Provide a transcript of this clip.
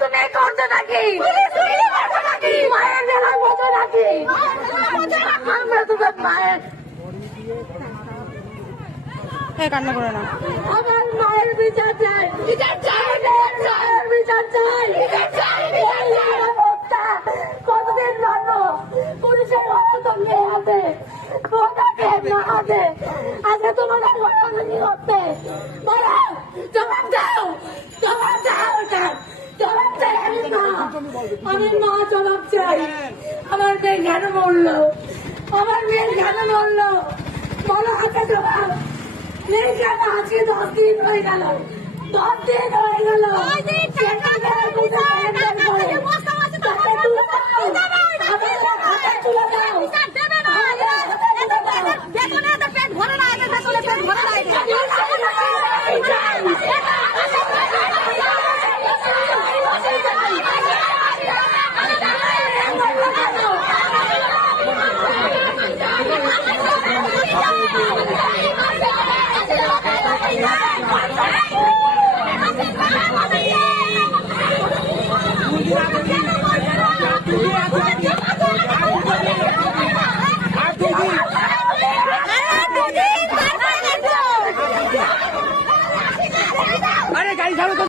তুমি করছো নাকি? মায়ের বেলা বোঝো নাকি? আমরা তোমার মায়ের কান্না করে না। আমার মায়ের বিচার চাই, বিচার চাই, মায়ের বিচার চাই, বিচার চাই। কতদিন জন্য পুলিশের অন্তঙ্গে আছে ওটাকে না আছে আজকে তোমাদের ঘটনাটি করতে বলো জবাব দাও, জবাব দাও, ওটা জবাব চাই। আমি মা জবাব চাই। আমার মেয়ে কেন মরলো? আমার মেয়ে কেন মরলো? বলো হাতে জবাব নেই কেন? আজকে 10 দিন হয়ে গেল, 10 দিন হয়ে গেল। Yeah.